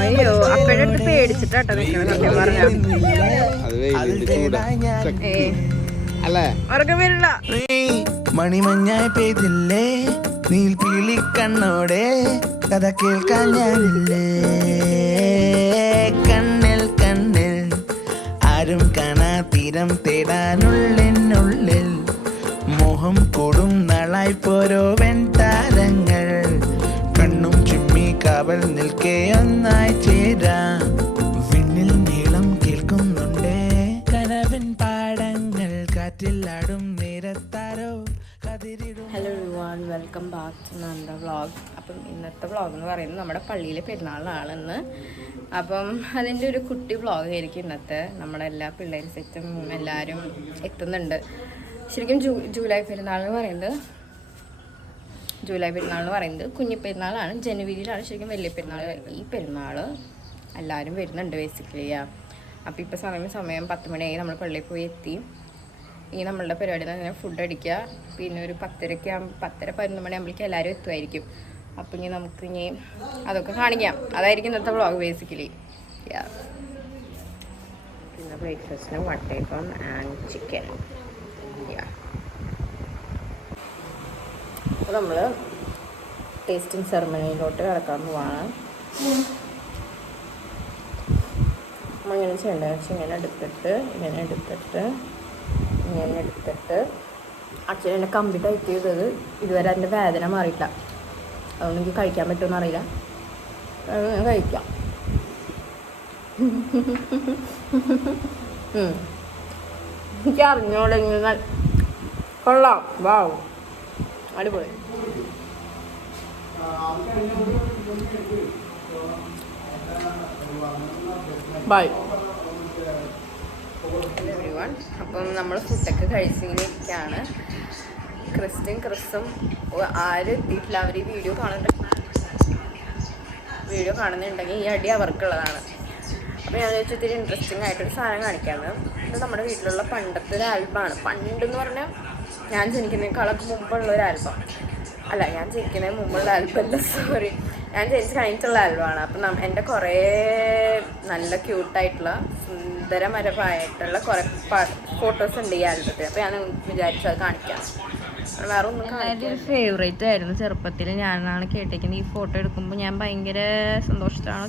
അയ്യോ അപ്പഴത്തെ അടുത്ത് പേടിച്ചിട്ടാട്ടോ സത്യം പറഞ്ഞ ഉറക്കം വരില്ല. മണിമഞ്ഞായി പെയ്തില്ലേ നീൽപീളി കണ്ണോടെ കഥ കേൾക്കാൻ ഞാനില്ലേ കണ്ണിൽ കണ്ണിൽ ആരും കാണാ തീരം തേടാനുള്ളിനുള്ളിൽ മോഹം കൂടും നാളായി പോരോ വെൺതാരങ്ങൾ കണ്ണും ചുമ്മി കാവൽ നിൽക്കേ ഒന്നായി ചേരാം വിണ്ണിൽ നീളം കേൾക്കുന്നുണ്ടേ കനവിൻ പാടങ്ങൾ കാറ്റിലാടും നേരത്താരോ കതിരിടും. Hello everyone, welcome back to നമ്മുടെ വ്ളോഗ്. അപ്പം ഇന്നത്തെ വ്ളോഗ് എന്ന് പറയുന്നത് നമ്മുടെ പള്ളിയിലെ പെരുന്നാളാണെന്ന്. അപ്പം അതിൻ്റെ ഒരു കുട്ടി വ്ളോഗ് ആയിരിക്കും ഇന്നത്തെ. നമ്മുടെ എല്ലാ പിള്ളേർ സെറ്റും എല്ലാവരും എത്തുന്നുണ്ട്. ശരിക്കും ജൂലൈ പെരുന്നാൾ എന്ന് പറയുന്നത് കുഞ്ഞി പെരുന്നാളാണ്. ജനുവരിയിലാണ് ശരിക്കും വലിയ പെരുന്നാൾ. ഈ പെരുന്നാൾ എല്ലാവരും വരുന്നുണ്ട് ബേസിക്കലി. അപ്പോൾ ഇപ്പോൾ സമയം 10 മണിയായി. നമ്മൾ പള്ളിയിൽ പോയി എത്തി. ഈ നമ്മളുടെ പരിപാടി തന്നെ ഫുഡ് അടിക്കുക. പിന്നെ ഒരു 10:30-11 മണിയാകുമ്പോഴേക്കും എല്ലാവരും എത്തുമായിരിക്കും. അപ്പോൾ ഇനി നമുക്ക് അതൊക്കെ കാണിക്കാം. അതായിരിക്കും ഇന്നത്തെ വ്ളോഗ് ബേസിക്കലി. പിന്നെ ബ്രേക്ക്ഫാസ്റ്റിന് വട്ടയപ്പം ആൻഡ് ചിക്കൻ. അപ്പോൾ നമ്മൾ ടേസ്റ്റിംഗ് സെറമണിയിലോട്ട് കിടക്കാൻ പോവാണ്. ഇങ്ങനെ ചെയ്യേണ്ടത് വെച്ചാൽ ഇങ്ങനെ എടുത്തിട്ട് അച്ഛൻ എന്നെ കമ്പി ടൈറ്റ് ചെയ്തത് ഇതുവരെ അതിൻ്റെ വേദന മാറിയില്ല. അതുകൊണ്ട് എനിക്ക് കഴിക്കാൻ പറ്റുമെന്ന് അറിയില്ല. ഞാൻ കഴിക്കാം. എനിക്ക് അറിഞ്ഞോളെ കൊള്ളാം. വാവ്, അടിപൊളി. Bye everyone. അപ്പം നമ്മൾ ഫുഡൊക്കെ കഴിച്ചിരിക്കുകയാണ്. ക്രിസും ആരും എത്തിയിട്ടില്ല. അവർ ഈ വീഡിയോ കാണുന്നുണ്ടെങ്കിൽ ഈ അടി അവർക്കുള്ളതാണ്. അപ്പോൾ ഞാൻ ചോദിച്ചാൽ ഇത്തിരി ഇൻട്രസ്റ്റിംഗ് ആയിട്ടൊരു സാധനം കാണിക്കാണ്. ഇത് നമ്മുടെ വീട്ടിലുള്ള പണ്ടത്തെ ഒരു ആൽബമാണ്. പണ്ടെന്ന് പറഞ്ഞാൽ ഞാൻ ജനിക്കുന്നതിനേക്കാളൊക്കെ മുമ്പുള്ള ഒരു ആൽബം അല്ല, ഞാൻ ജനിക്കുന്നതിന് മുമ്പുള്ള ആൽബമല്ല, സോറി, ഞാൻ ജനിച്ച് കഴിഞ്ഞിട്ടുള്ള ആൽബമാണ്. അപ്പം എൻ്റെ കുറേ നല്ല ക്യൂട്ടായിട്ടുള്ള സുന്ദരമരമായിട്ടുള്ള കുറേ ഫോട്ടോസ് ഉണ്ട് ഈ ആൽബത്തിൽ. അപ്പോൾ ഞാൻ വിചാരിച്ചു അത് കാണിക്കാം. വേറെ ഒന്നും എൻ്റെ ഒരു ഫേവറേറ്റ് ആയിരുന്നു ചെറുപ്പത്തിൽ. ഞാനാണ് കേട്ടേക്കുന്നത്. ഈ ഫോട്ടോ എടുക്കുമ്പോൾ ഞാൻ ഭയങ്കര സന്തോഷത്തിലാണ്.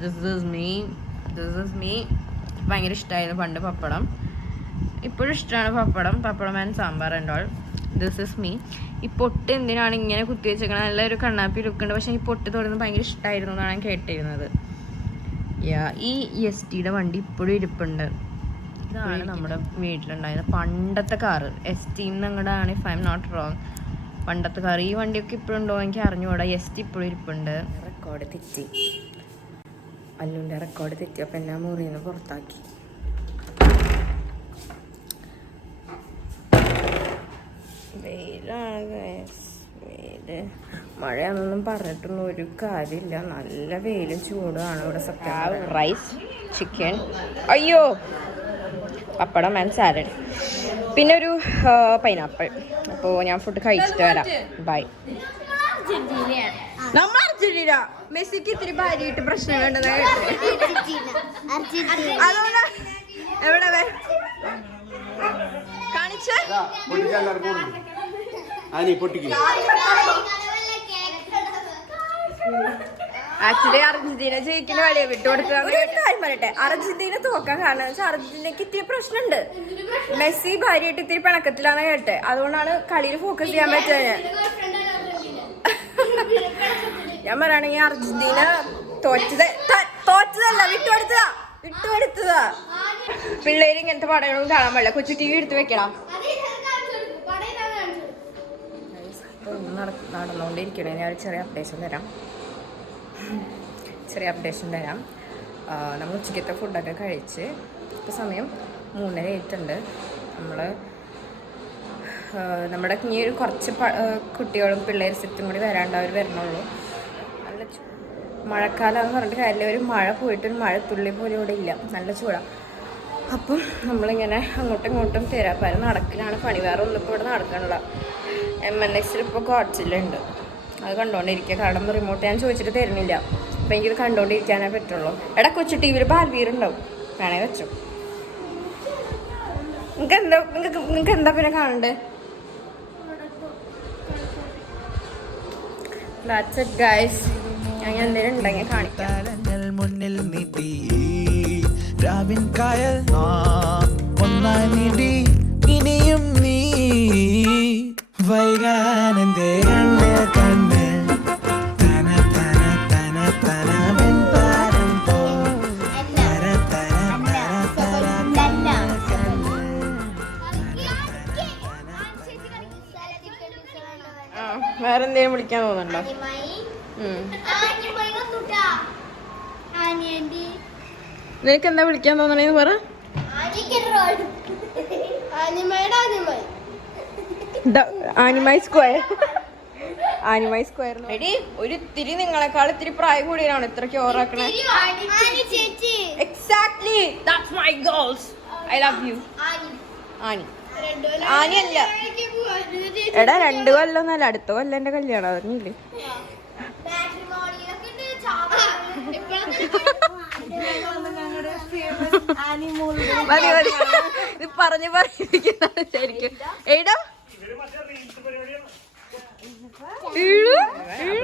ദിസ് ഈസ് മീ ഭയങ്കര ഇഷ്ടമായിരുന്നു പണ്ട് പപ്പടം. ഇപ്പോഴും ഇഷ്ടമാണ് pappadam and sambar and all. This is me. ഈ പൊട്ട് എന്തിനാണ് ഇങ്ങനെ കുത്തി വെച്ചേക്കണത്? നല്ലൊരു കണ്ണാപ്പി ലുക്കുണ്ട്. പക്ഷേ ഈ പൊട്ട് തൊടുന്നത് ഭയങ്കര ഇഷ്ടമായിരുന്നു എന്നാണ് ഞാൻ കേട്ടിരുന്നത്. ഈ STയുടെ വണ്ടി ഇപ്പോഴും ഇരിപ്പുണ്ട്. ഇതാണ് നമ്മുടെ വീട്ടിലുണ്ടായിരുന്നത് പണ്ടത്തെ കാറ്. ST അങ്ങോട്ടാണ്, if I am not wrong, പണ്ടത്തെ കാർ. ഈ വണ്ടിയൊക്കെ ഇപ്പോഴും ഉണ്ടോ എനിക്ക് അറിഞ്ഞുകൂടാ. ST ഇപ്പോഴും ഇരിപ്പുണ്ട്. റെക്കോർഡ് തെറ്റി, അല്ലുൻ്റെ റെക്കോർഡ് തെറ്റി. അപ്പം എന്നെ മുറിയിൽ നിന്ന് പുറത്താക്കി. വെയിലാണ്, വെയില്. മഴയാണെന്നൊന്നും പറഞ്ഞിട്ടൊന്നും ഒരു കാര്യമില്ല. നല്ല വെയിലും ചൂടുമാണ് ഇവിടെ. സത്യം റൈസ്, ചിക്കൻ, അയ്യോ, പപ്പടം ആൻഡ് സാലഡ്, പിന്നെ ഒരു പൈനാപ്പിൾ. അപ്പോൾ ഞാൻ ഫുഡ് കഴിച്ചിട്ട് വരാം. ബൈ. നമ്മൾ അർജന്റീന. മെസ്സിക്ക് ഇത്തിരി ഭാര്യയായിട്ട് പ്രശ്നങ്ങളുണ്ടെന്ന് അതുകൊണ്ട് എവിടെ കാണിച്ച് ആക്ച്വലി അർജന്റീന ജയിക്കുന്ന കളിയെ വിട്ടുകൊടുത്തത്. പറയട്ടെ, അർജന്റീന തോക്കാൻ കാരണം വെച്ചാൽ അർജന്റീനക്ക് ഇത്തിരി പ്രശ്നമുണ്ട്. മെസ്സി ഭാര്യയായിട്ട് ഇത്തിരി പിണക്കത്തിലാന്ന് കേട്ടെ. അതുകൊണ്ടാണ് കളിയിൽ ഫോക്കസ് ചെയ്യാൻ പറ്റുക. ഞാൻ പറയുകയാണെങ്കിൽ അർജന്റീന തോറ്റതല്ല, വിട്ടുകൊടുത്തതാ. പിള്ളേര് ഇങ്ങനത്തെ പടങ്ങളൊന്നും കാണാൻ പാടില്ല. കൊച്ചു TV എടുത്ത് വെക്കണം. നടന്നുകൊണ്ടിരിക്കണേ. ഞാൻ ഒരു ചെറിയ അപ്ഡേഷൻ തരാം. നമ്മൾ ഉച്ചക്കത്തെ ഫുഡൊക്കെ കഴിച്ച് ഇപ്പോൾ സമയം 3:30 ആയിട്ടുണ്ട്. നമ്മുടെ ഇനി ഒരു കുറച്ച് കുട്ടികളും പിള്ളേർ സെറ്റും കൂടി വരാണ്ട്. അവർ വരണുള്ളൂ. നല്ല മഴക്കാലം എന്ന് പറഞ്ഞിട്ട് കാര്യമില്ല. ഒരു മഴ പോയിട്ടൊരു മഴത്തുള്ളി പോലും ഇവിടെ ഇല്ല. നല്ല ചൂടാണ്. അപ്പം നമ്മളിങ്ങനെ അങ്ങോട്ടും ഇങ്ങോട്ടും തേരാപ്പാരം നടക്കലാണ് പണി. വേറെ ഒന്നും ഇപ്പോൾ ഇവിടെ നടക്കണില്ല. MNX ഇപ്പോൾ ഗോഡ്സില്ല ഉണ്ട്, അത് കണ്ടുകൊണ്ടിരിക്കുക. കാരണം റിമോട്ട് ഞാൻ ചോദിച്ചിട്ട് തരുന്നില്ല. അപ്പം എനിക്കിത് കണ്ടുകൊണ്ടിരിക്കാനേ പറ്റുള്ളൂ. എടാ കൊച്ചു ടി വിയിൽ ബാൽവീറുണ്ടാവും, വേണേ വെച്ചോ. നിങ്ങൾക്ക് എന്താ പിന്നെ കാണണ്ടേ? That's it guys. ഞാൻ എന്തെങ്കിലും ഉണ്ടെങ്കിൽ കാണിക്കാം. മുന്നിൽ നീട്ടി രാവിൻ കായൽ ഒന്നായി നീട്ടി ഇനിയും നീ വൈകാനന്റെ കണ്ണിൽ തന തന തന തന വെൺതാരം പോ തര തര തര തര വേറെ എന്തെങ്കിലും വിളിക്കാൻ തോന്നുന്നുണ്ടോ? നിനക്ക് എന്താ വിളിക്കാൻ തോന്നണേന്ന് പറ. ആനിമൈ സ്ക്വയർ. ആനിമൈ സ്ക്വയർ എടി ഒരു ഇത്തിരി നിങ്ങളെക്കാൾ ഇത്തിരി പ്രായം കൂടിയാണ് ഇത്രയ്ക്ക് ഓവറാക്കണേ. Exactly that's my girls. I love you. Annie ആനിയല്ല എടാ, 2 കൊല്ലമൊന്നുമല്ല, അടുത്ത കൊല്ലം എന്റെ കല്യാണം. അറിഞ്ഞില്ലേ? മതി മതി, ഇത് പറഞ്ഞു പറഞ്ഞിരിക്കുന്നതാണ് ശരിക്കും. എടാ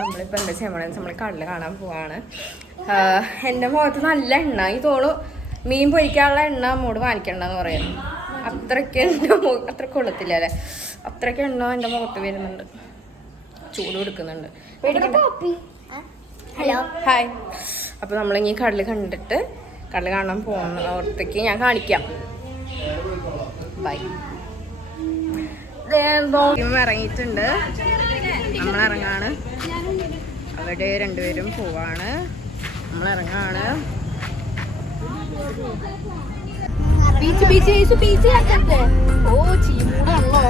നമ്മളിപ്പോ എന്താ ചെയ്യണം, നമ്മൾ കടല് കാണാൻ പോവാണ്. എന്റെ മുഖത്ത് നല്ല എണ്ണ ഈ തോള് മീൻ പൊരിക്കാനുള്ള എണ്ണ മൂട് വാങ്ങിക്കണ്ടെന്ന് പറയാം. അത്രയ്ക്ക് എൻ്റെ അത്ര കൊള്ളത്തില്ല അല്ലേ, അത്രയ്ക്ക് എണ്ണ എൻ്റെ മുഖത്ത് വരുന്നുണ്ട്, ചൂട് കൊടുക്കുന്നുണ്ട്. Hello hi. അപ്പോൾ നമ്മളിങ്ങനെ കടല് കണ്ടിട്ട് കടല് കാണാൻ പോകുന്നോടത്തേക്ക് ഞാൻ കാണിക്കാം. ബൈ. ഇറങ്ങിയിട്ടുണ്ട്, നമ്മളിറങ്ങാണ്. അവിടെ 2 പേരും പോവാണ്, നമ്മളിറങ്ങാണ്. ബീച്ച് ബീച്ച് ബീച്ച് ബീച്ച് ഓ ചീമൂടാണല്ലോ.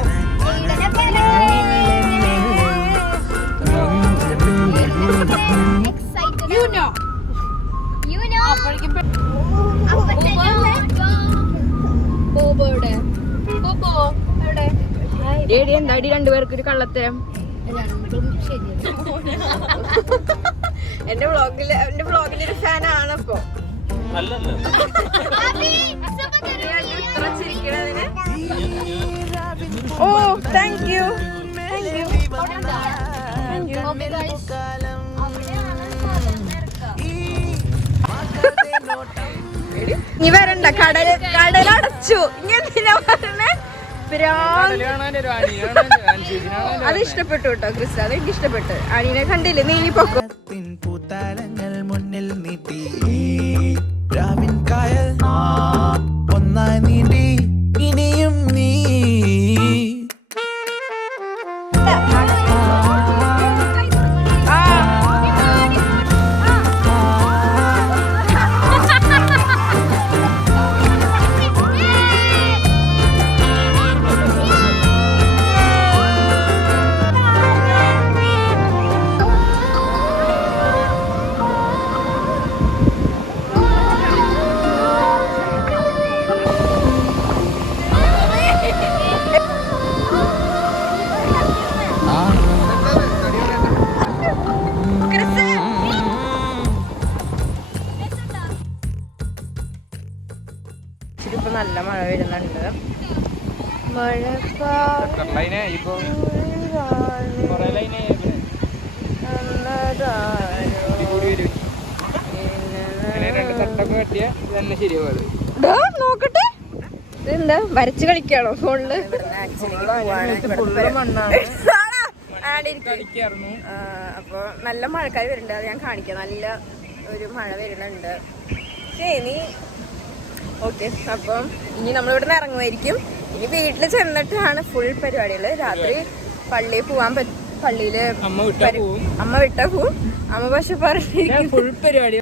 എന്താടി 2 പേർക്ക് ഒരു കള്ളത്തരം? എന്റെ വ്ളോഗിൽ ഒരു ഫാനാണ്. അപ്പൊ ഇത്ര ചിരിക്കണതിന് ഓ താങ്ക് യു താങ്ക് യു. നീ വരണ്ട, കടലടച്ചു. ഇങ്ങനെ പറഞ്ഞേ അത് ഇഷ്ടപ്പെട്ടു കേട്ടോ ക്രിസ്, അത് എനിക്ക് ഇഷ്ടപ്പെട്ടു. അനിയനെ കണ്ടില്ലേ, നീ ഇനി പൊക്കോ. പൂത്താലങ്ങൾ മുന്നിൽ നീട്ടി രാവിൻ കായൽ ഒന്നായി നീട്ടി ഇനിയും നീ ഇപ്പൊ നല്ല മഴ വരുന്നുണ്ട്. നോക്കട്ടെ, ഇതെന്താ വരച്ച് കളിക്കാണോ ഫോണില്? അപ്പൊ നല്ല മഴക്കാർ വരുന്നുണ്ട്, അത് ഞാൻ കാണിക്കാം. നല്ല ഒരു മഴ വരുന്നുണ്ട്. ശരി ഓക്കെ. അപ്പം ഇനി നമ്മളിവിടെ ഇറങ്ങുമായിരിക്കും. ഇനി വീട്ടിൽ ചെന്നിട്ടാണ് ഫുൾ പരിപാടികൾ. രാത്രി പള്ളിയിൽ പോവാൻ പള്ളിയില് അമ്മ വിട്ടാ പോവും. അമ്മ പക്ഷെ പറഞ്ഞിരിക്കും ഫുൾ പരിപാടി.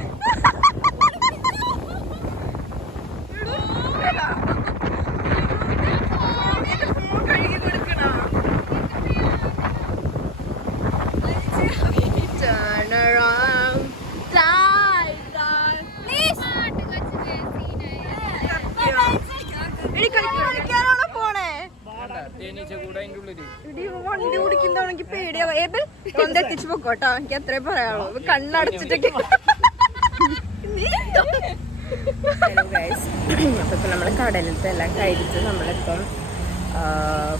വണ്ടി ഓടിക്കുന്നതാണെങ്കിൽ പേടിയാവാ. ഏബിൾ ഒന്ന് എത്തിച്ചു പോക്കോട്ടോ, എനിക്ക് അത്രേ പറയാനുള്ളൂ. കണ്ണടച്ചിട്ടൊക്കെ അപ്പൊ നമ്മള് കടലത്തെ എല്ലാം കഴിച്ച് നമ്മളിപ്പം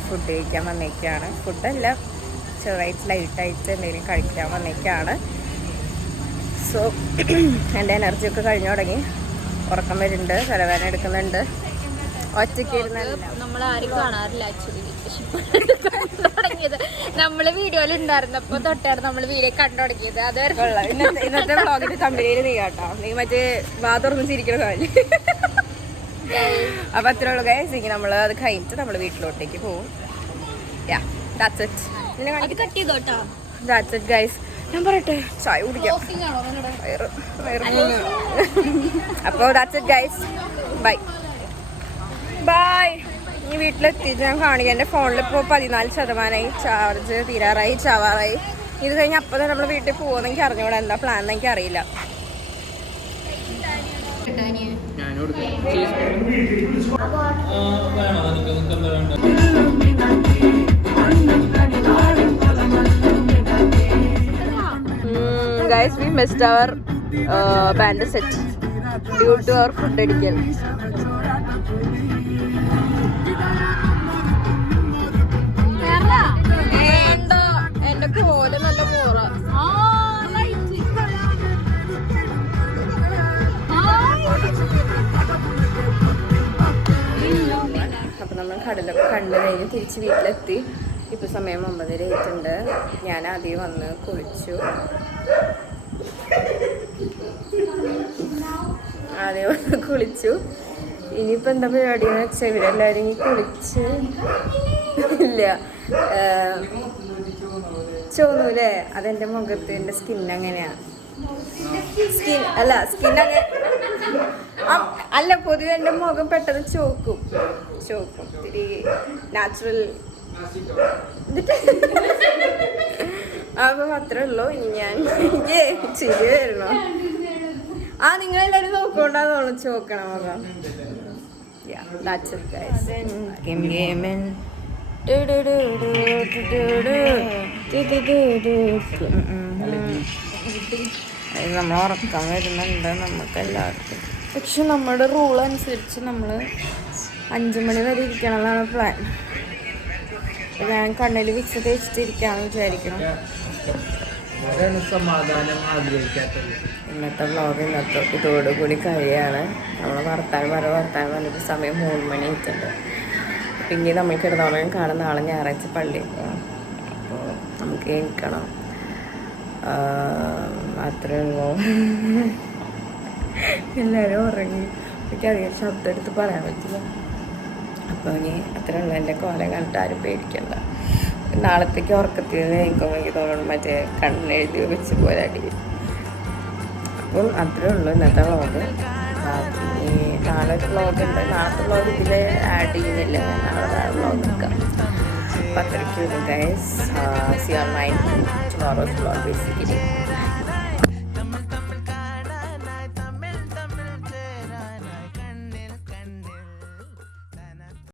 ഫുഡ് കഴിക്കാൻ വന്നേക്കാണ്. ഫുഡല്ല, ചെറുതായിട്ട് ലൈറ്റായിട്ട് എന്തെങ്കിലും കഴിക്കാൻ വന്നേക്കാണ്. സോ എൻ്റെ എനർജിയൊക്കെ കഴിഞ്ഞു തുടങ്ങി. ഉറക്കം വരുന്നുണ്ട്, തലവേദന എടുക്കുന്നുണ്ട്. ഒറ്റയ്ക്ക് ഇരുന്നല്ല, നമ്മളാരും കാണാറില്ല ആക്ച്വലി. തുടങ്ങിയത് നമ്മള് വീഡിയോയിൽ ഉണ്ടായിരുന്നപ്പോ തൊട്ടാണ് നമ്മള് വീഡിയോ കണ്ടു തുടങ്ങിയത്. അത് ഇന്നത്തെ വ്ളോഗിന്റെ തമിഴിൽ നീ കേട്ടോ, നീ മറ്റേ വാ തുറന്ന് ചിരിക്കുന്ന കാര്യം. അപ്പൊ അത്രേ ഉള്ളൂ ഗൈസ്. ഇനി നമ്മള് അത് കഴിഞ്ഞിട്ട് നമ്മള് വീട്ടിലോട്ടേക്ക് പോകും. That's it guys. ഞാൻ പറയട്ടെ, ചായ കുടിക്കാം. അപ്പൊ that's it guys. Bye. ഈ വീട്ടിലെത്തിയിട്ട് ഞാൻ കാണിക്കാം. എൻ്റെ ഫോണിൽ ഇപ്പോൾ 14% ചാർജ് തീരാറായി, ചാവാറായി. ഇത് കഴിഞ്ഞ് അപ്പം തന്നെ നമ്മൾ വീട്ടിൽ പോകുമെന്ന് എനിക്ക് അറിഞ്ഞൂടാ. എന്താ പ്ലാൻ എന്ന് എനിക്ക് അറിയില്ല. Guys, we missed our band set due to our food അടിക്കൽ. എന്റെ പോലെ നല്ല മോറ. അപ്പൊ നമ്മൾ കടലൊക്കെ കണ്ടു കഴിഞ്ഞ് തിരിച്ച് വീട്ടിലെത്തി. ഇപ്പൊ സമയം 9:30 ആയിട്ടുണ്ട്. ഞാൻ ആദ്യം വന്ന് കുളിച്ചു. ഇനിയിപ്പോൾ എന്താ പരിപാടിയെന്ന് വെച്ചാൽ ഇവരെല്ലാവരും ഇനി കുളിച്ച് ഇല്ല ചോന്നൂല്ലേ. അതെൻ്റെ മുഖത്ത് എൻ്റെ സ്കിൻ അങ്ങനെയാ. സ്കിൻ അങ്ങനെ അല്ല, പൊതുവെ എൻ്റെ മുഖം പെട്ടെന്ന് ചോക്കും. ഇത്തിരി നാച്ചുറൽ. അപ്പം അത്രേ ഉള്ളൂ. ഇനി ഞാൻ എനിക്ക് ചിരി വരണോ? നിങ്ങളെല്ലാവരും നോക്കണ്ടാന്ന് തോന്നുന്നു ചോക്കണം മുഖം. That's it guys. നമ്മൾ ഉറക്കം വരുന്നുണ്ട് നമുക്ക് എല്ലാവർക്കും. പക്ഷെ നമ്മുടെ റൂൾ അനുസരിച്ച് നമ്മൾ 5 മണി വരെ ഇരിക്കണം എന്നാണ് പ്ലാൻ. ഞാൻ കണ്ണിൽ വിക്സ് തേച്ചിട്ടിരിക്കാന്ന് വിചാരിക്കണം. ഇന്നത്തെ വ്ളോഗ് ഇതോടുകൂടി കഴിയാണ്. നമ്മൾ വർത്താനം പറഞ്ഞിട്ട് സമയം 3 മണി ആയിട്ടുണ്ട്. പിന്നെ നമ്മൾ കിടന്നോളം കാണുന്ന നാളെ ഞായറാഴ്ച പള്ളിയിൽ പോകണം. അപ്പോൾ നമുക്ക് എണീക്കണം. അത്രേ ഉള്ളൂ. എല്ലാവരും ഉറങ്ങി. എനിക്കധികം ശബ്ദം എടുത്ത് പറയാൻ പറ്റില്ല. അപ്പോൾ ഇനി അത്രേ ഉള്ളൂ. എൻ്റെ കോലം കണ്ടിട്ട് ആരും പേടിക്കണ്ട. നാളത്തേക്ക് ഉറക്കത്തിൽ നിൽക്കുമ്പോൾ എനിക്ക് തോന്നുന്നു മറ്റേ കണ്ണെഴുതി വെച്ച് പോലെ അടി. അപ്പോൾ അത്രേ ഉള്ളൂ ഇന്നത്തെ വ്ളോഗ്. നാളെ ഒരു വ്ളോഗ് ഉണ്ട്. നാളത്തെ വ്ളോഗ് ഇതിൽ ആഡ് ചെയ്യുന്നില്ല. നാളെ വ്ളോഗ് എടുക്കാം. അപ്പോൾ അത്രയ്ക്ക് guys. See you on my tomorrow's vlog basically.